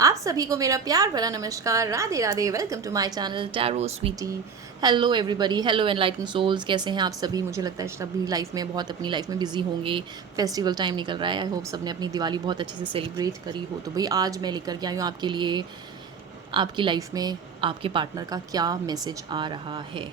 आप सभी को मेरा प्यार भरा नमस्कार, Radhe Radhe. Welcome to my channel tarot sweetie. Hello everybody, hello enlighten souls, कैसे हैं आप सभी। मुझे लगता है सभी लाइफ में बहुत अपनी लाइफ में बिजी होंगे। फेस्टिवल टाइम निकल रहा है। आई होप सबने अपनी दिवाली बहुत अच्छे से सेलिब्रेट करी हो। तो भाई आज मैं लेकर के आई हूँ आपके लिए, आपकी लाइफ में आपके पार्टनर का क्या मैसेज आ रहा है।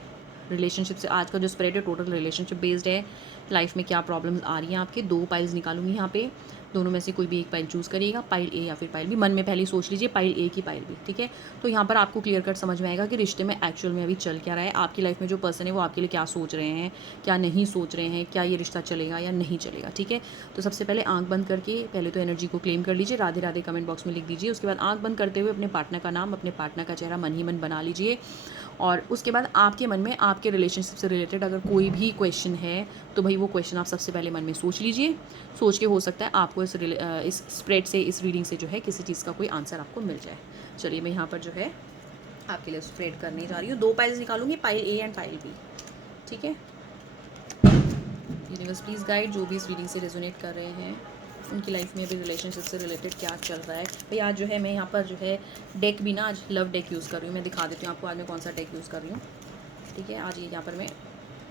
रिलेशनशिप से आज का जो स्प्रेड है टोटल रिलेशनशिप बेस्ड है। लाइफ में क्या प्रॉब्लम्स आ रही हैं आपके, 2 पाइल्स निकालूंगी यहाँ पे। दोनों में से कोई भी एक पाइल चूज़ करिएगा, पाइल ए या फिर पाइल बी। मन में पहले सोच लीजिए पाइल ए की पाइल बी, ठीक है। तो यहाँ पर आपको क्लियर कट समझ में आएगा कि रिश्ते में एक्चुअल में अभी चल क्या रहा है। आपकी लाइफ में जो पर्सन है वो आपके लिए क्या सोच रहे हैं, क्या नहीं सोच रहे हैं, क्या ये रिश्ता चलेगा या नहीं चलेगा, ठीक है। तो सबसे पहले आंख बंद करके पहले तो एनर्जी को क्लेम कर लीजिए, राधे राधे कमेंट बॉक्स में लिख दीजिए। उसके बाद आंख बंद करते हुए अपने पार्टनर का नाम, अपने पार्टनर का चेहरा मन ही मन बना लीजिए। और उसके बाद आपके मन में आपके रिलेशनशिप से रिलेटेड अगर कोई भी क्वेश्चन है तो भाई वो क्वेश्चन आप सबसे पहले मन में सोच लीजिए। सोच के हो सकता है आपको इस स्प्रेड से, इस रीडिंग से जो है किसी चीज़ का कोई आंसर आपको मिल जाए। चलिए मैं यहाँ पर जो है आपके लिए स्प्रेड करने जा रही हूँ। 2 पाइल्स निकालूंगी, pile A and pile B, ठीक है। यूनिवर्स प्लीज़ गाइड जो भी इस रीडिंग से रेजोनेट कर रहे हैं उनकी लाइफ में भी रिलेशनशिप से रिलेटेड क्या चल रहा है। भाई आज जो है मैं यहाँ पर जो है डेक भी ना आज लव डेक यूज़ कर रही हूँ। मैं दिखा देती हूँ आपको आज मैं कौन सा डेक यूज़ कर रही हूँ, ठीक है। आज ये यहाँ पर मैं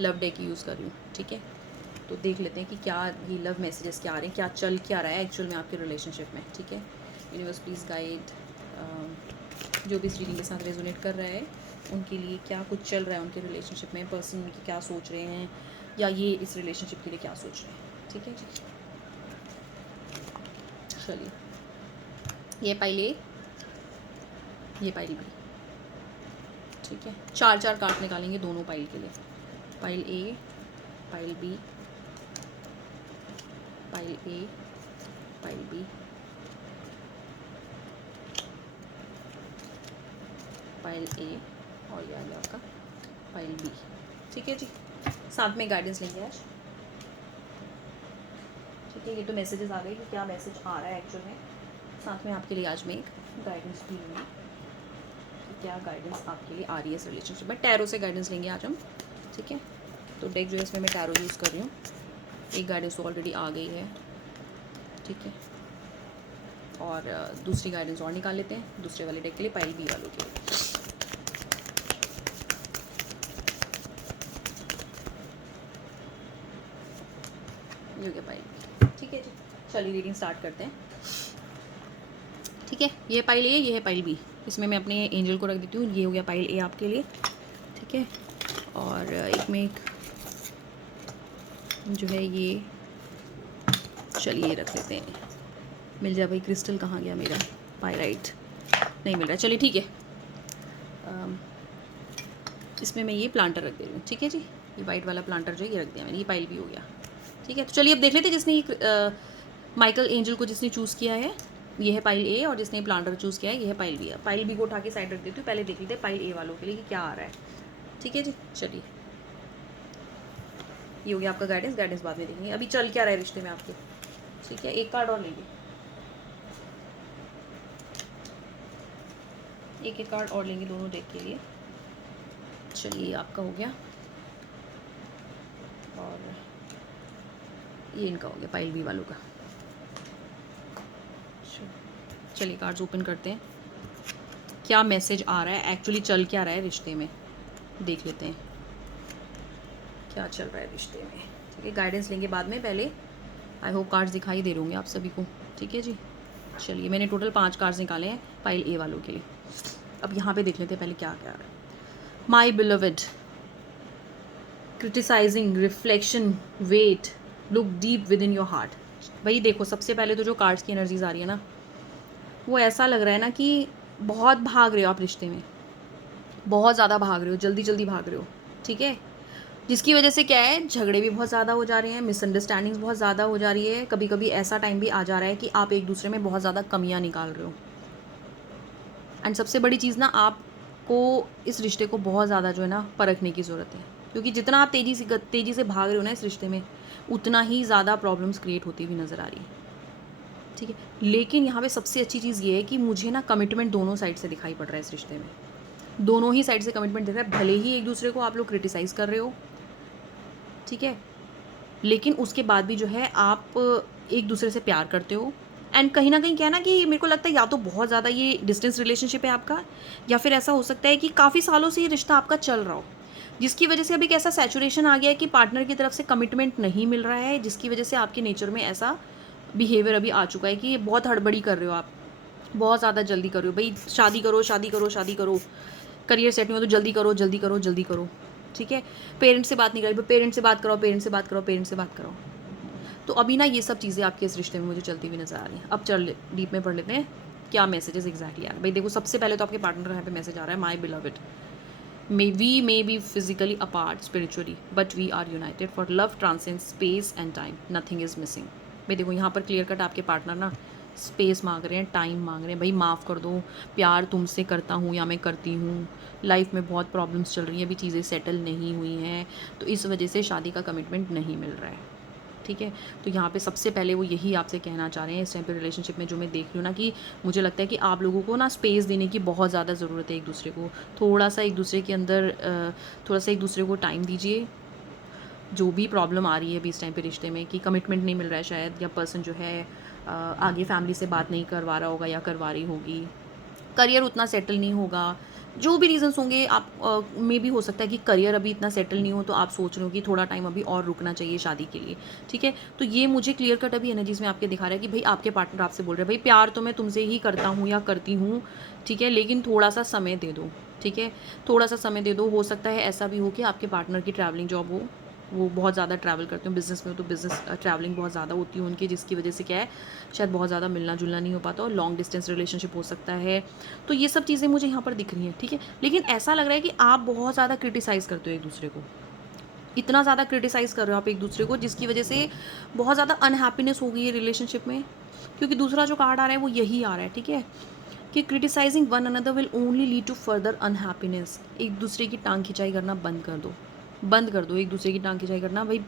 लव डेक यूज़ कर रही हूँ, ठीक है। तो देख लेते हैं कि क्या ये लव मैसेजेस क्या आ रहे हैं, क्या चल क्या रहा है एक्चुअल में आपके रिलेशनशिप में, ठीक है। यूनिवर्स प्लीज़ गाइड जो भी इस रीडिंग के साथ रेजोनेट कर रहा है उनके लिए क्या कुछ चल रहा है उनके रिलेशनशिप में, पर्सन की क्या सोच रहे हैं या ये इस रिलेशनशिप के लिए क्या सोच रहे हैं, ठीक है जी। चलिए ये पाइल ए, ये पाइल बी, ठीक है। 4 कार्ड निकालेंगे दोनों पाइल के लिए। पाइल ए, पाइल बी, पाइल ए, पाइल बी, पाइल ए और ये आ गया आपका पाइल बी, ठीक है जी। साथ में गाइडेंस लेंगे आज, ठीक है। ये तो मैसेजेस आ गए कि क्या मैसेज आ रहा है एक्चुअल में। साथ में आपके लिए आज मैं एक गाइडेंस भी लूँगी कि क्या गाइडेंस आपके लिए आ रही है इस रिलेशनशिप में। टैरो से गाइडेंस लेंगे आज हम, ठीक है। तो डेक जो है इसमें मैं टैरो यूज़ कर रही हूँ। एक गाइडेंस तो ऑलरेडी आ गई है, ठीक है। और दूसरी गाइडेंस और निकाल लेते हैं दूसरे वाले डेक के लिए, पाइल बी वालों के लिए। ये हो गया पाइल बी, ठीक है जी। चलिए रीडिंग स्टार्ट करते हैं, ठीक है। ये पाइल ए, ये है पाइल बी। इसमें मैं अपने एंजल को रख देती हूँ। ये हो गया पाइल ए आपके लिए, ठीक है। और एक में एक जो है ये, चलिए रख लेते हैं। मिल जाए भाई, क्रिस्टल कहाँ गया मेरा, पायराइट नहीं मिल रहा, चलिए ठीक है। इसमें मैं ये प्लांटर रख दे रही हूँ, ठीक है जी। ये वाइट वाला प्लांटर जो है ये रख दिया मैंने, ये पाइल भी हो गया, ठीक है। तो चलिए अब देख लेते हैं जिसने ये माइकल एंजल को जिसने चूज़ किया है ये है पाइल ए, और जिसने प्लांटर चूज़ किया है ये है पाइल बी। पाइल बी को उठा के साइड रख देती हूँ, पहले देख लेते हैं पाइल ए वालों के लिए कि क्या आ रहा है, ठीक है जी। चलिए ये हो गया आपका गाइडेंस, गाइडेंस बाद में देखेंगे। अभी चल क्या रहा है रिश्ते में आपके, ठीक है। एक कार्ड और लेंगे, एक एक कार्ड और लेंगे दोनों डेक के लिए। चलिए आपका हो गया और ये इनका हो गया पाइल बी वालों का। चलिए कार्ड्स ओपन करते हैं, क्या मैसेज आ रहा है एक्चुअली, चल क्या रहा है रिश्ते में, देख लेते हैं क्या चल रहा है रिश्ते में, ठीक है। गाइडेंस लेंगे बाद में, पहले आई होप कार्ड्स दिखाई दे रहे होंगे आप सभी को, ठीक है जी। चलिए मैंने टोटल 5 कार्ड्स निकाले हैं पाइल ए वालों के लिए। अब यहाँ पे देख लेते हैं पहले क्या क्या आ रहा है। My beloved, criticising, reflection, wait, look deep within your heart. भाई देखो सबसे पहले तो जो कार्ड्स की एनर्जीज आ रही है ना, वो ऐसा लग रहा है ना कि बहुत भाग रहे हो आप रिश्ते में, बहुत ज़्यादा भाग रहे हो, जल्दी जल्दी भाग रहे हो, ठीक है। जिसकी वजह से क्या है, झगड़े भी बहुत ज़्यादा हो जा रहे हैं, मिसअंडरस्टैंडिंग्स बहुत ज़्यादा हो जा रही है। कभी कभी ऐसा टाइम भी आ जा रहा है कि आप एक दूसरे में बहुत ज़्यादा कमियां निकाल रहे हो। एंड सबसे बड़ी चीज़ ना, आपको इस रिश्ते को बहुत ज़्यादा जो है ना परखने की ज़रूरत है, क्योंकि जितना आप तेज़ी से भाग रहे हो ना इस रिश्ते में, उतना ही ज़्यादा प्रॉब्लम्स क्रिएट होती हुई नज़र आ रही है, ठीक है। लेकिन यहाँ पे सबसे अच्छी चीज़ ये है कि मुझे ना कमिटमेंट दोनों साइड से दिखाई पड़ रहा है इस रिश्ते में। दोनों ही साइड से कमिटमेंट दिख रहा है, भले ही एक दूसरे को आप लोग क्रिटिसाइज़ कर रहे हो, ठीक है, लेकिन उसके बाद भी जो है आप एक दूसरे से प्यार करते हो एंड कहीं न कहीं क्या है ना कि मेरे को लगता है या तो बहुत ज़्यादा ये डिस्टेंस रिलेशनशिप है आपका, या फिर ऐसा हो सकता है कि काफ़ी सालों से ये रिश्ता आपका चल रहा हो, जिसकी वजह से अभी एक ऐसा सैचुरेशन आ गया है कि पार्टनर की तरफ से कमिटमेंट नहीं मिल रहा है, जिसकी वजह से आपके नेचर में ऐसा बिहेवियर अभी आ चुका है कि ये बहुत हड़बड़ी कर रहे हो आप, बहुत ज़्यादा जल्दी कर रहे हो। भई शादी करो, शादी करो, शादी करो, करियर सेट नहीं हो तो जल्दी करो, जल्दी करो, जल्दी करो, ठीक है? पेरेंट्स से बात नहीं करी, पेरेंट्स से बात कराओ, पेरेंट्स से बात कराओ, पेरेंट्स से बात कराओ। तो अभी ना ये सब चीज़ें आपके इस रिश्ते में मुझे चलती हुई नज़र आ रही हैं। अब चल डीप में पढ़ लेते हैं, क्या मैसेजेस एग्जैक्टली आ रहे हैं। भाई देखो, सबसे पहले तो आपके पार्टनर का यहाँ पे मैसेज आ रहा है, माई beloved, may be physically apart spiritually but we are united for love transcends space and time, nothing is missing। भाई देखो, यहाँ पर क्लियर कट आपके पार्टनर ना स्पेस मांग रहे हैं, टाइम मांग रहे हैं। भाई माफ़ कर दो, प्यार तुमसे करता हूँ या मैं करती हूँ, लाइफ में बहुत प्रॉब्लम्स चल रही हैं, अभी चीज़ें सेटल नहीं हुई हैं, तो इस वजह से शादी का कमिटमेंट नहीं मिल रहा है, ठीक है? तो यहाँ पे सबसे पहले वो यही आपसे कहना चाह रहे हैं इस टाइम पे रिलेशनशिप में, जो मैं देख रही हूँ ना, कि मुझे लगता है कि आप लोगों को ना स्पेस देने की बहुत ज़्यादा ज़रूरत है एक दूसरे को। थोड़ा सा एक दूसरे के अंदर थोड़ा सा एक दूसरे को टाइम दीजिए। जो भी प्रॉब्लम आ रही है अभी इस टाइम पे रिश्ते में, कि कमिटमेंट नहीं मिल रहा है शायद, या पर्सन जो है आगे फैमिली से बात नहीं करवा रहा होगा या करवा रही होगी, करियर उतना सेटल नहीं होगा, जो भी रीज़न्स होंगे, आप में भी हो सकता है कि करियर अभी इतना सेटल नहीं हो, तो आप सोच रहे हो कि थोड़ा टाइम अभी और रुकना चाहिए शादी के लिए, ठीक है? तो ये मुझे क्लियर कट अभी एनर्जीज में आपके दिखा रहा है कि भाई आपके पार्टनर आपसे बोल रहे हैं, भाई प्यार तो मैं तुमसे ही करता हूँ या करती हूँ, ठीक है, लेकिन थोड़ा सा समय दे दो, ठीक है? थोड़ा सा समय दे दो। हो सकता है ऐसा भी हो कि आपके पार्टनर की ट्रैवलिंग जॉब हो, वो बहुत ज़्यादा ट्रैवल करते हो, बिज़नेस में हो तो बिज़नेस ट्रैवलिंग बहुत ज़्यादा होती है उनकी, जिसकी वजह से क्या है, शायद बहुत ज़्यादा मिलना जुलना नहीं हो पाता, और लॉन्ग डिस्टेंस रिलेशनशिप हो सकता है। तो ये सब चीज़ें मुझे यहाँ पर दिख रही हैं, ठीक है? लेकिन ऐसा लग रहा है कि आप बहुत ज़्यादा क्रिटिसाइज़ करते हो एक दूसरे को, इतना ज़्यादा क्रिटिसाइज़ कर रहे हो आप एक दूसरे को, जिसकी वजह से बहुत ज़्यादा अनहैप्पीनेस हो गई है रिलेशनशिप में। क्योंकि दूसरा जो कार्ड आ रहा है वो यही आ रहा है, ठीक है, कि criticising one another will only lead to further unhappiness. एक दूसरे की टांग खिंचाई करना बंद कर दो, बंद कर दो एक दूसरे की टांग खिंचाई करना। भाई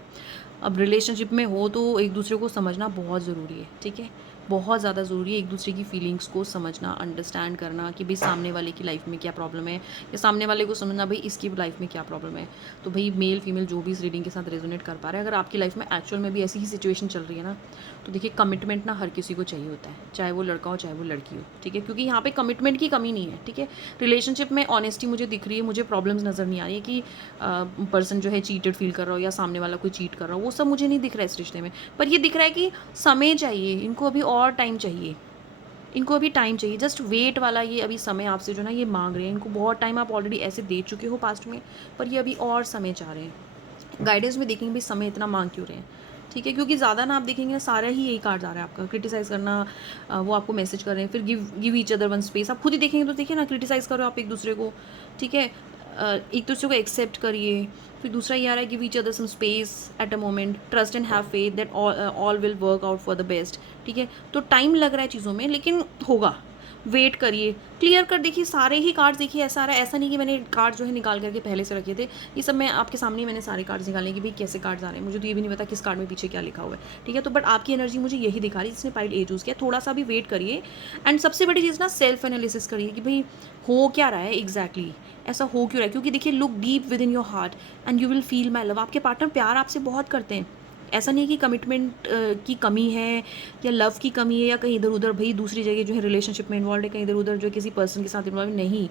अब रिलेशनशिप में हो तो एक दूसरे को समझना बहुत ज़रूरी है, ठीक है, बहुत ज़्यादा ज़रूरी है एक दूसरे की फीलिंग्स को समझना, अंडरस्टैंड करना कि भाई सामने वाले की लाइफ में क्या प्रॉब्लम है, या सामने वाले को समझना भाई इसकी लाइफ में क्या प्रॉब्लम है। तो भाई मेल फीमेल जो भी इस रीडिंग के साथ रेजोनेट कर पा रहे हैं, अगर आपकी लाइफ में एक्चुअल में भी ऐसी ही सिचुएशन चल रही है ना, तो देखिए कमिटमेंट ना हर किसी को चाहिए होता है, चाहे वो लड़का हो चाहे वो लड़की हो, ठीक है, क्योंकि यहाँ पे कमिटमेंट की कमी नहीं है, ठीक है। रिलेशनशिप में ऑनेस्टी मुझे दिख रही है, मुझे प्रॉब्लम्स नज़र नहीं आ रही है कि पर्सन जो है चीटेड फील कर रहा हो या सामने वाला कोई चीट कर रहा हो, वो सब मुझे नहीं दिख रहा है इस रिश्ते में। पर ये दिख रहा है कि समय चाहिए इनको, अभी और टाइम चाहिए, इनको अभी टाइम चाहिए, जस्ट वेट वाला ये अभी समय आपसे जो ना ये मांग रहे हैं। इनको बहुत टाइम आप ऑलरेडी ऐसे दे चुके हो पास्ट में, पर ये अभी और समय चाह रहे हैं। गाइडेंस में देखेंगे भाई समय इतना मांग क्यों रहे हैं, ठीक है, क्योंकि ज़्यादा ना आप देखेंगे ना, सारा ही यही कार्ड आ रहा है आपका, क्रिटिसाइज़ करना, वो आपको मैसेज कर रहे हैं, फिर give each other one space. आप खुद ही देखेंगे तो देखिए ना, क्रिटिसाइज़ करो आप एक दूसरे को, ठीक है, एक दूसरे को एक्सेप्ट करिए। फिर दूसरा ये आ रहा है, give each other some space at a moment, trust and have faith that all will work out for the best, ठीक है। तो टाइम लग रहा है चीज़ों में, लेकिन होगा, वेट करिए। क्लियर कर देखिए, सारे ही कार्ड्स देखिए ऐसा आ रहा है, ऐसा नहीं कि मैंने कार्ड जो है निकाल करके पहले से रखे थे, ये सब मैं आपके सामने ही मैंने सारे कार्ड्स निकाले कि भाई कैसे कार्ड्स आ रहे हैं, मुझे तो ये भी नहीं पता किस कार्ड में पीछे क्या लिखा हुआ है, ठीक है। तो बट आपकी एनर्जी मुझे यही दिखा रही है जिसने पाइल ए चूज़ किया, थोड़ा सा भी वेट करिए। एंड सबसे बड़ी चीज़ ना, सेल्फ एनालिसिस करिए कि भाई हो क्या रहा है एग्जैक्टली, ऐसा हो क्यों रहा है। क्योंकि देखिए, look deep within your heart and you will feel my love. आपके पार्टनर प्यार आपसे बहुत करते हैं, ऐसा नहीं है कि कमिटमेंट की कमी है या लव की कमी है या कहीं इधर उधर भाई दूसरी जगह जो है रिलेशनशिप में इन्वॉल्व है, कहीं इधर उधर जो किसी पर्सन के साथ इन्वॉल्व नहीं।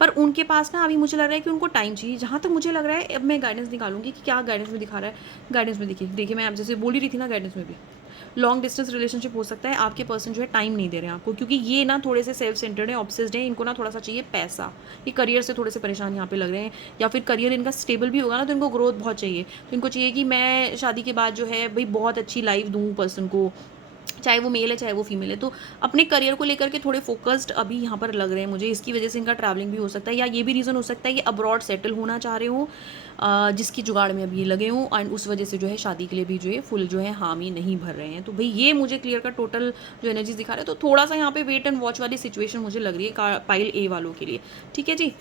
पर उनके पास ना अभी मुझे लग रहा है कि उनको टाइम चाहिए। जहाँ तक मुझे लग रहा है, अब मैं गाइडेंस निकालूंगी कि क्या गाइडेंस में दिखा रहा है। गाइडेंस में देखिए मैं आप जैसे बोल ही रही थी ना, गाइडेंस में भी लॉन्ग डिस्टेंस रिलेशनशिप हो सकता है, आपके पर्सन जो है टाइम नहीं दे रहे हैं आपको, क्योंकि ये ना थोड़े से सेल्फ सेंटर्ड है, ऑब्सेस्ड है, इनको ना थोड़ा सा चाहिए पैसा, ये करियर से थोड़े से परेशान यहाँ पे लग रहे हैं, या फिर करियर इनका स्टेबल भी होगा ना तो इनको ग्रोथ बहुत चाहिए। तो इनको चाहिए कि मैं शादी के बाद जो है भाई बहुत अच्छी लाइफ दूँ पर्सन को, चाहे वो मेल है चाहे वो फीमेल है। तो अपने करियर को लेकर के थोड़े फोकस्ड अभी यहाँ पर लग रहे हैं मुझे, इसकी वजह से इनका ट्रैवलिंग भी हो सकता है, या ये भी रीज़न हो सकता है कि अब्रॉड सेटल होना चाह रहे हो, जिसकी जुगाड़ में अभी ये लगे हों, एंड उस वजह से जो है शादी के लिए भी जो है फुल जो है हामी नहीं भर रहे हैं। तो भाई ये मुझे क्लियर का टोटल जो एनर्जीज दिखा रहे हैं। तो थोड़ा सा यहाँ पे वेट एंड वॉच वाली सिचुएशन मुझे लग रही है पाइल ए वालों के लिए, ठीक है जी।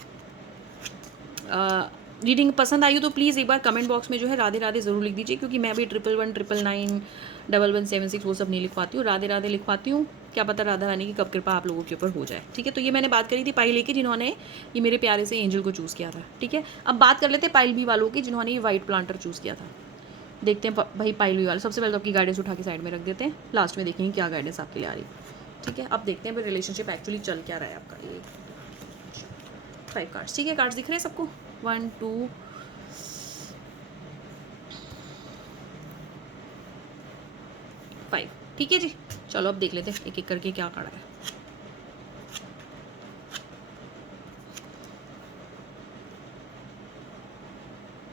रीडिंग पसंद आई हो तो प्लीज़ एक बार कमेंट बॉक्स में जो है राधे राधे ज़रूर लिख दीजिए, क्योंकि मैं भी 1119 1176 वो सब नहीं लिख पाती हूँ, राधे राधे लिख पाती हूँ। क्या पता राधा रानी की कब कृपा आप लोगों के ऊपर हो जाए, ठीक है। तो ये मैंने बात करी थी पाइल ए की, जिन्होंने ये मेरे प्यारे से एंजल को चूज़ किया था, ठीक है। अब बात कर लेते हैं पाइल बी वालों की, जिन्होंने ये वाइट प्लांटर चूज़ किया था। देखते हैं भाई पाइल हुई वाला। सबसे पहले तो आपकी गाइडेंस उठा के साइड में रख देते हैं, लास्ट में देखेंगे क्या गाइडेंस आपके लिए आ रही। ठीक है, अब देखते हैं भाई रिलेशनशिप एक्चुअली चल क्या रहा है आपका। ये 5 कार्ड्स, ठीक है, कार्ड्स दिख रहे हैं सबको, 1 2 5, ठीक है जी। चलो अब देख लेते हैं एक एक करके क्या कार्ड है।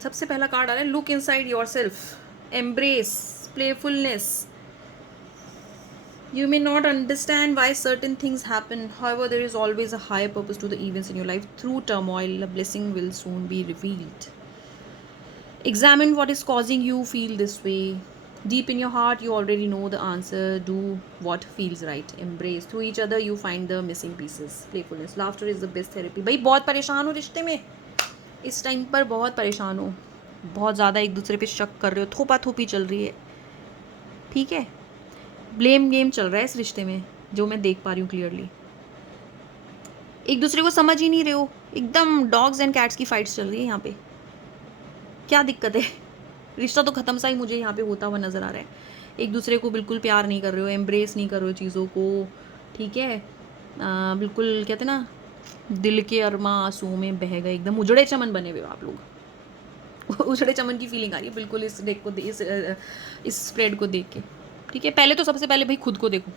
सबसे पहला कार्ड आ रहा है look inside yourself, embrace playfulness. You may not understand why certain things happen. However, there is always a higher purpose to the events in your life. Through turmoil, a blessing will soon be revealed. Examine what is causing you feel this way. Deep in your heart, you already know the answer. Do what feels right. Embrace. Through each other, you find the missing pieces. Playfulness. Laughter is the best therapy. भाई बहुत परेशान हो रिश्ते में, इस time पर बहुत परेशान हो, बहुत ज़्यादा एक दूसरे पे शक कर रहे हो, थोपा थोपी चल रही है, ठीक है, ब्लेम गेम चल रहा है इस रिश्ते में, जो मैं देख पा रही हूँ क्लियरली। एक दूसरे को समझ ही नहीं रहे हो, एकदम डॉग्स एंड कैट्स की फाइट्स चल रही है यहाँ पे। क्या दिक्कत है? रिश्ता तो ख़त्म सा ही मुझे यहाँ पे होता हुआ नज़र आ रहा है। एक दूसरे को बिल्कुल प्यार नहीं कर रहे हो, एम्ब्रेस नहीं कर रहे हो चीज़ों को, ठीक है, बिल्कुल कहते ना दिल के अरमा आंसुओं में बह गए, एकदम उजड़े चमन बने हुए हो आप लोग। उजड़े चमन की फीलिंग आ रही है बिल्कुल इस डेक को, इस स्प्रेड को देख के, ठीक है। पहले तो सबसे पहले भाई खुद को देखो,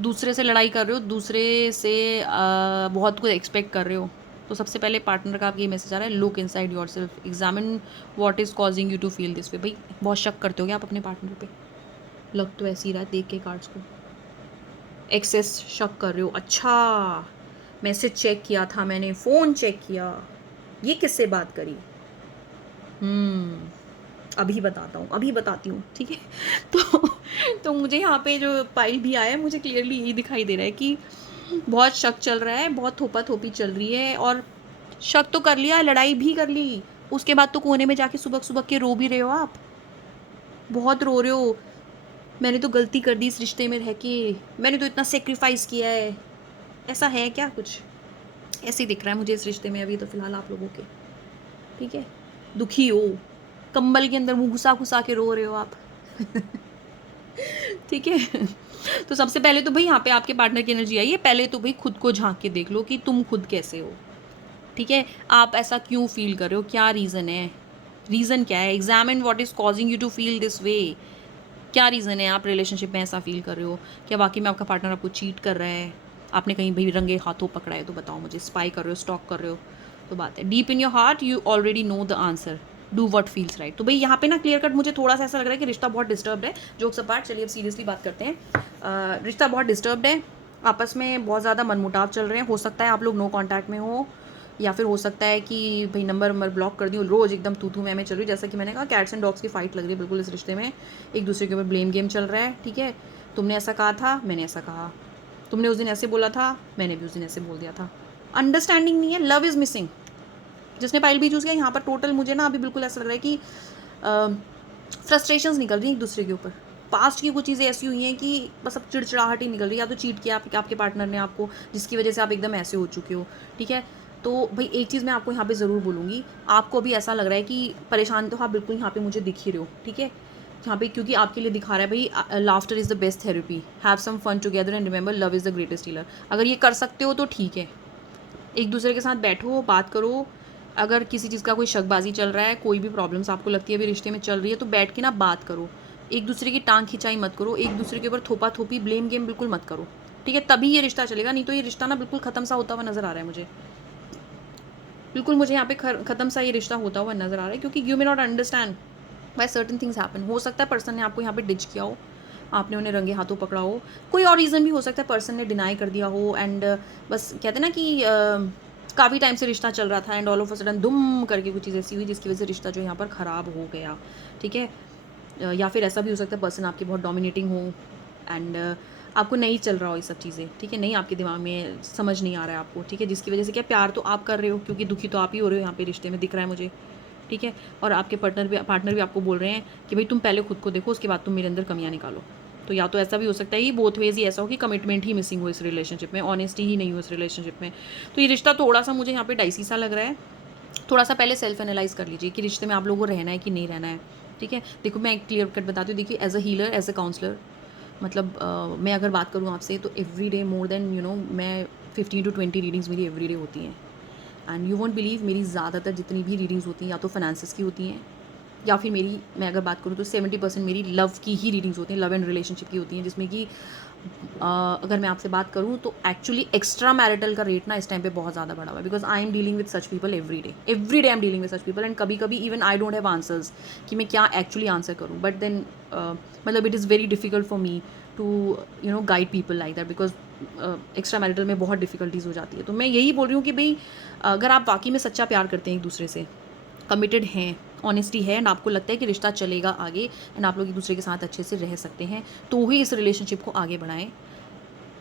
दूसरे से लड़ाई कर रहे हो, दूसरे से बहुत कुछ एक्सपेक्ट कर रहे हो, तो सबसे पहले पार्टनर का आपको ये मैसेज आ रहा है look inside yourself, examine what is causing you to feel this way. भाई बहुत शक करते हो क्या आप अपने पार्टनर पे? लग तो ऐसे ही रहा है देख के कार्ड्स को, एक्सेस शक कर रहे हो। अच्छा, मैसेज चेक किया था मैंने, फ़ोन चेक किया, ये किससे बात करी? अभी बताता हूँ, अभी बताती हूँ, ठीक है। तो मुझे यहाँ पे जो पाइल भी आया है, मुझे क्लियरली यही दिखाई दे रहा है कि बहुत शक चल रहा है, बहुत थोपा थोपी चल रही है, और शक तो कर लिया, लड़ाई भी कर ली, उसके बाद तो कोने में जाके सुबह सुबह के रो भी रहे हो आप, बहुत रो रहे हो, मैंने तो गलती कर दी इस रिश्ते में रह के, मैंने तो इतना सेक्रीफाइस किया है। ऐसा है क्या? कुछ ऐसे ही दिख रहा है मुझे इस रिश्ते में अभी तो फ़िलहाल आप लोगों के, ठीक है। दुखी हो, कंबल के अंदर मुंह घुसा घुसा के रो रहे हो आप। ठीक है। तो सबसे पहले तो भाई यहाँ पे आपके पार्टनर की एनर्जी आई है, पहले तो भाई खुद को झांक के देख लो कि तुम खुद कैसे हो, ठीक है, आप ऐसा क्यों फील कर रहे हो, क्या रीज़न है, रीज़न क्या है। Examine what is causing you to feel this way, क्या रीज़न है आप रिलेशनशिप में ऐसा फील कर रहे हो? क्या वाकई में आपका पार्टनर आपको चीट कर रहा है, आपने कहीं भाई रंगे हाथों पकड़ा है तो बताओ मुझे, स्पाई कर रहे हो, स्टॉक कर रहे हो, तो बात है। Deep in your heart you already know the answer, do what feels right. तो भाई यहाँ पे ना क्लियर कट मुझे थोड़ा सा ऐसा लग रहा है कि रिश्ता बहुत डिस्टर्ब्ड है। जोक्स अपार्ट, चलिए अब सीरियसली बात करते हैं। रिश्ता बहुत डिस्टर्ब्ड है, आपस में बहुत ज़्यादा मनमुटाव चल रहे हैं। हो सकता है आप लोग नो कॉन्टैक्ट में हो, या फिर हो सकता है कि भाई नंबर ब्लॉक कर दियो, रोज़ एकदम तू तू मैं चल रही है। जैसा कि मैंने कहा कैट्स एंड डॉग्स की फाइट लग रही है बिल्कुल इस रिश्ते में, एक दूसरे के ऊपर ब्लेम गेम चल रहा है, ठीक है। तुमने ऐसा कहा था, मैंने ऐसा कहा, तुमने उस दिन ऐसे बोला था, मैंने भी उस दिन ऐसे बोल दिया था। अंडरस्टैंडिंग नहीं है, लव इज़ मिसिंग। जिसने पाइल भी चूज़ किया यहाँ पर टोटल मुझे ना अभी बिल्कुल ऐसा लग रहा है कि फ्रस्ट्रेशंस निकल रही हैं एक दूसरे के ऊपर। पास्ट की कुछ चीज़ें ऐसी हुई हैं कि बस अब चिड़चिड़ाहट ही निकल रही है, या तो चीट किया आपके पार्टनर ने आपको, जिसकी वजह से आप एकदम ऐसे हो चुके हो, ठीक है। तो भाई एक चीज़ मैं आपको यहाँ पे ज़रूर बोलूँगी, आपको अभी ऐसा लग रहा है कि परेशान तो आप बिल्कुल यहाँ पे मुझे दिख ही रहे हो, ठीक है, यहाँ पे, क्योंकि आपके लिए दिखा रहा है भाई laughter is the best therapy, have some fun together and remember love is the greatest healer. अगर ये कर सकते हो तो ठीक है, एक दूसरे के साथ बैठो, बात करो। अगर किसी चीज़ का कोई शकबाजी चल रहा है, कोई भी प्रॉब्लम्स आपको लगती है अभी रिश्ते में चल रही है, तो बैठ के ना बात करो, एक दूसरे की टांग खिंचाई मत करो, एक दूसरे के ऊपर थोपा थोपी ब्लेम गेम बिल्कुल मत करो, ठीक है, तभी ये रिश्ता चलेगा। नहीं तो ये रिश्ता ना बिल्कुल ख़त्म सा होता हुआ नज़र आ रहा है मुझे, बिल्कुल मुझे यहाँ पे ख़त्म सा ये रिश्ता होता हुआ नज़र आ रहा है, क्योंकि you may not understand why certain things happen. हो सकता है पर्सन ने आपको यहाँ पे डिच किया हो, आपने उन्हें रंगे हाथों पकड़ा हो, कोई और रीज़न भी हो सकता है, पर्सन ने डिनाई कर दिया हो, एंड बस कहते हैं ना कि काफ़ी टाइम से रिश्ता चल रहा था and all of a sudden दुम करके कुछ चीज़ ऐसी हुई जिसकी वजह से रिश्ता जो यहाँ पर ख़राब हो गया, ठीक है। या फिर ऐसा भी हो सकता है पर्सन आपकी बहुत डोमिनेटिंग हो एंड आपको नहीं चल रहा हो ये सब चीज़ें, ठीक है, नहीं आपके दिमाग में समझ नहीं आ रहा है आपको, ठीक है, जिसकी वजह से क्या प्यार तो आप कर रहे हो, क्योंकि दुखी तो आप ही हो रहे हो यहाँ पे रिश्ते में, दिख रहा है मुझे, ठीक है। और आपके पार्टनर भी आपको बोल रहे हैं कि भाई तुम पहले खुद को देखो, उसके बाद तुम मेरे अंदर कमियाँ निकालो। तो या तो ऐसा भी हो सकता है कि बोथ वेज ही ऐसा हो कि कमिटमेंट ही मिसिंग हो इस रिलेशनशिप में, ऑनेस्टी ही नहीं हो इस रिलेशनशिप में। तो ये रिश्ता थोड़ा सा मुझे यहाँ पे डाइसी सा लग रहा है। थोड़ा सा पहले सेल्फ एनालाइज कर लीजिए कि रिश्ते में आप लोगों को रहना है कि नहीं रहना है, ठीक है। देखो मैं क्लियर कट बताती हूँ, देखिए as a healer, as a counsellor, मतलब मैं अगर बात करूँ आपसे तो एवरी डे मोर देन मैं 15 to 20 रीडिंग्स मेरी एवरी डे होती हैं। एंड यू वोंट बिलीव, मेरी ज़्यादातर जितनी भी रीडिंग्स होती हैं या तो फाइनेंसेस की होती हैं, या फिर मैं अगर बात करूँ तो 70% मेरी लव की ही रीडिंग्स होती हैं, लव एंड रिलेशनशिप की होती हैं, जिसमें कि अगर मैं आपसे बात करूँ तो एक्चुअली एक्स्ट्रा मैरिटल का रेट ना इस टाइम पे बहुत ज़्यादा बढ़ा हुआ है, because I am dealing with such people every day I am dealing with such people, and कभी कभी even I don't have answers कि मैं क्या एक्चुअली आंसर करूँ, बट देन मतलब it is very difficult for me to guide people like that, because extra marital में बहुत difficulties हो जाती है। तो मैं यही बोल रही हूँ कि भाई अगर आप वाकई में सच्चा प्यार करते हैं एक दूसरे से, कमिटेड हैं, ऑनेस्टी है, एंड आपको लगता है कि रिश्ता चलेगा आगे एंड आप लोग एक दूसरे के साथ अच्छे से रह सकते हैं, तो ही इस रिलेशनशिप को आगे बढ़ाएं,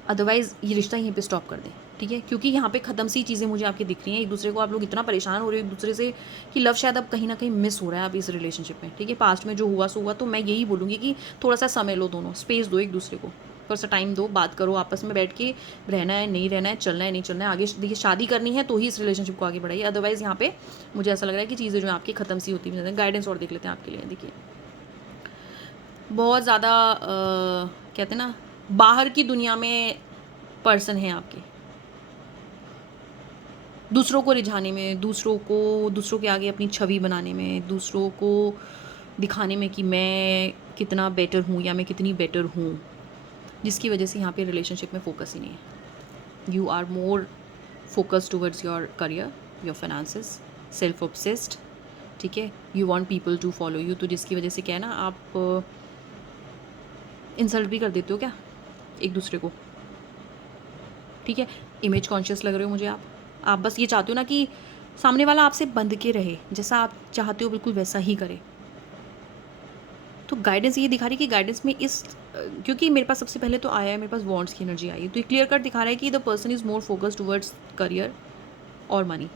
अदरवाइज़ ये रिश्ता यहीं पे स्टॉप कर दें, ठीक है। क्योंकि यहाँ पे ख़त्म सी चीज़ें मुझे आपकी दिख रही हैं, एक दूसरे को आप लोग इतना परेशान हो रहे हो एक दूसरे से कि लव शायद अब कहीं ना कहीं मिस हो रहा है आप इस रिलेशनशिप में, ठीक है। पास्ट में जो हुआ सो हुआ, तो मैं यही बोलूँगी कि थोड़ा सा समय लो, दोनों स्पेस दो एक दूसरे को, थोड़ा सा टाइम दो, बात करो आपस में बैठ के, रहना है नहीं रहना है, चलना है नहीं चलना है, आगे देखिए शादी करनी है तो ही इस रिलेशनशिप को आगे बढ़ाइए, अदरवाइज़ यहाँ पे मुझे ऐसा लग रहा है कि चीज़ें जो आपकी ख़त्म सी होती हैं। गाइडेंस और देख लेते हैं आपके लिए। देखिए बहुत ज़्यादा कहते हैं ना, बाहर की दुनिया में पर्सन है आपके, दूसरों को रिझाने में, दूसरों के आगे अपनी छवि बनाने में, दूसरों को दिखाने में कि मैं कितना बेटर हूँ या मैं कितनी बेटर हूँ, जिसकी वजह से यहाँ पे रिलेशनशिप में फोकस ही नहीं है। You are more focus towards your career, your finances, self obsessed, ठीक है। You want people to follow you, तो जिसकी वजह से क्या है ना, आप इंसल्ट भी कर देते हो क्या एक दूसरे को, ठीक है। इमेज कॉन्शियस लग रहे हो मुझे आप बस ये चाहते हो ना कि सामने वाला आपसे बंध के रहे, जैसा आप चाहते हो बिल्कुल वैसा ही करे। तो गाइडेंस ये दिखा रही है कि गाइडेंस में क्योंकि मेरे पास सबसे पहले तो आया है, मेरे पास वॉन्ट्स की एनर्जी आई है, तो ये क्लियर कट दिखा रहा है कि the person is more focused towards career और मनी।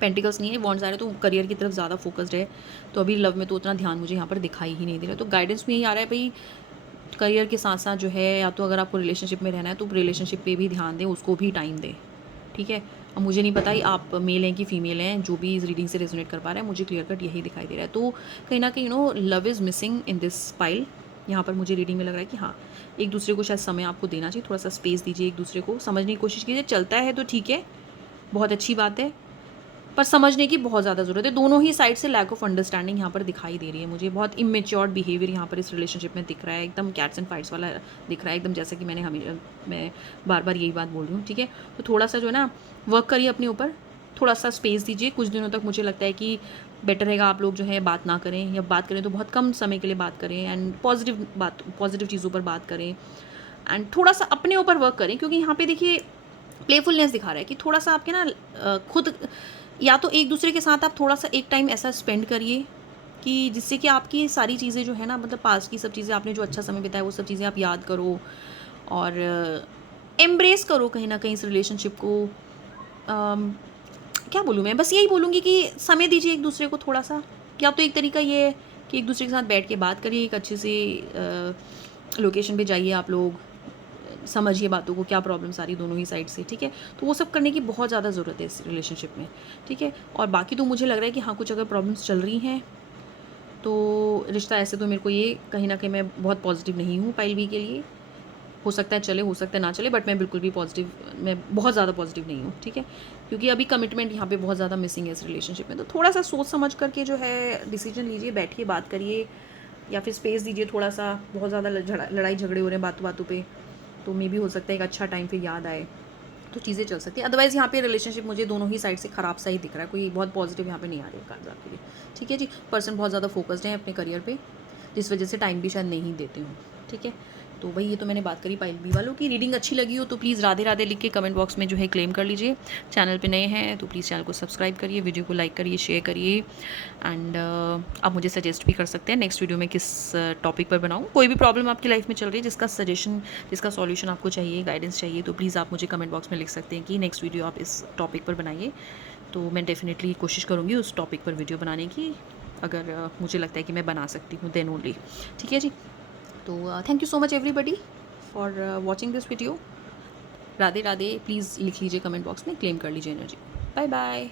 पेंटिकल्स नहीं है, वॉन्ट्स आ रहे तो करियर की तरफ ज़्यादा फोकस्ड है, तो अभी लव में तो उतना ध्यान मुझे यहाँ पर दिखाई ही नहीं दे रहा। तो गाइडेंस में यही आ रहा है भाई, करियर के साथ साथ जो है, या तो अगर आपको रिलेशनशिप में रहना है तो रिलेशनशिप पे भी ध्यान दें, उसको भी टाइम दें, ठीक है। अब मुझे नहीं पता ही आप मेल हैं कि फीमेल हैं, जो भी इस रीडिंग से रेजोनेट कर पा रहा है, मुझे क्लियर कट यही दिखाई दे रहा है। तो कहीं ना कहीं love is missing in this pile. यहाँ पर मुझे रीडिंग में लग रहा है कि हाँ, एक दूसरे को शायद समय आपको देना चाहिए, थोड़ा सा स्पेस दीजिए, एक दूसरे को समझने की कोशिश कीजिए। चलता है तो ठीक है, बहुत अच्छी बात है, पर समझने की बहुत ज़्यादा ज़रूरत है। दोनों ही साइड से लैक ऑफ अंडरस्टैंडिंग यहाँ पर दिखाई दे रही है मुझे, बहुत इमेच्योर बिहेवियर यहाँ पर इस रिलेशनशिप में दिख रहा है, एकदम कैट्स एंड फाइट्स वाला दिख रहा है, एकदम जैसा कि मैं बार बार यही बात बोल रही हूँ, ठीक है। तो थोड़ा सा जो है ना, वर्क करिए अपने ऊपर, थोड़ा सा स्पेस दीजिए कुछ दिनों तक। मुझे लगता है कि बेटर रहेगा आप लोग जो है बात ना करें, या बात करें तो बहुत कम समय के लिए बात करें, एंड पॉजिटिव चीज़ों पर बात करें, एंड थोड़ा सा अपने ऊपर वर्क करें। क्योंकि यहाँ पे देखिए प्लेफुलनेस दिखा रहा है कि थोड़ा सा आपके ना खुद, या तो एक दूसरे के साथ आप थोड़ा सा एक टाइम ऐसा स्पेंड करिए कि जिससे कि आपकी सारी चीज़ें जो है ना, मतलब पास्ट की सब चीज़ें, आपने जो अच्छा समय बिताया वो सब चीज़ें आप याद करो, और एम्ब्रेस करो कहीं ना कहीं इस रिलेशनशिप को। क्या बोलूँ मैं, बस यही बोलूँगी कि समय दीजिए एक दूसरे को थोड़ा सा। या तो एक तरीका ये है कि एक दूसरे के साथ बैठ के बात करिए, एक अच्छे से लोकेशन पे जाइए, आप लोग समझिए बातों को, क्या प्रॉब्लम्स आ रही दोनों ही साइड से, ठीक है। तो वो सब करने की बहुत ज़्यादा ज़रूरत है इस रिलेशनशिप में, ठीक है। और बाकी तो मुझे लग रहा है कि हाँ, कुछ अगर प्रॉब्लम्स चल रही हैं तो रिश्ता, ऐसे तो मेरे को ये कहीं ना कहीं, मैं बहुत पॉजिटिव नहीं हूँ पाइल बी के लिए, हो सकता है चले, हो सकता है ना चले, बट मैं बिल्कुल भी पॉजिटिव, मैं बहुत ज़्यादा पॉजिटिव नहीं हूँ, ठीक है। क्योंकि अभी कमिटमेंट यहाँ पे बहुत ज़्यादा मिसिंग है इस रिलेशनशिप में। तो थोड़ा सा सोच समझ करके जो है डिसीजन लीजिए, बैठिए, बात करिए, या फिर स्पेस दीजिए थोड़ा सा। बहुत ज़्यादा लड़ाई झगड़े हो रहे हैं बातों बातों पे, तो मे भी हो सकता है एक अच्छा टाइम फिर याद आए तो चीज़ें चल सकती हैं। अदरवाइज़ यहाँ पे रिलेशनशिप मुझे दोनों ही साइड से ख़राब सा ही दिख रहा है, कोई बहुत पॉजिटिव यहाँ पे नहीं आ रही है कार्ड आपके लिए, ठीक है जी। पर्सन बहुत ज़्यादा फोकस्ड है अपने करियर पे, जिस वजह से टाइम भी शायद नहीं देते हूँ, ठीक है। तो वही, ये तो मैंने बात करी पाइल बी वालों की। रीडिंग अच्छी लगी हो तो प्लीज़ राधे राधे लिख के कमेंट बॉक्स में जो है क्लेम कर लीजिए। चैनल पे नए हैं तो प्लीज़ चैनल को सब्सक्राइब करिए, वीडियो को लाइक करिए, शेयर करिए, एंड आप मुझे सजेस्ट भी कर सकते हैं नेक्स्ट वीडियो में किस टॉपिक पर बनाऊँ। कोई भी प्रॉब्लम आपकी लाइफ में चल रही है जिसका सजेशन, जिसका सॉल्यूशन आपको चाहिए, गाइडेंस चाहिए, तो प्लीज़ आप मुझे कमेंट बॉक्स में लिख सकते हैं कि नेक्स्ट वीडियो आप इस टॉपिक पर बनाइए। तो मैं डेफिनेटली कोशिश करूँगी उस टॉपिक पर वीडियो बनाने की, अगर मुझे लगता है कि मैं बना सकती हूँ देन ओनली, ठीक है जी। तो thank you so much everybody for watching this video. Radhe Radhe, please लिख लीजिए कमेंट बॉक्स में, क्लेम कर लीजिए एनर्जी। Bye bye.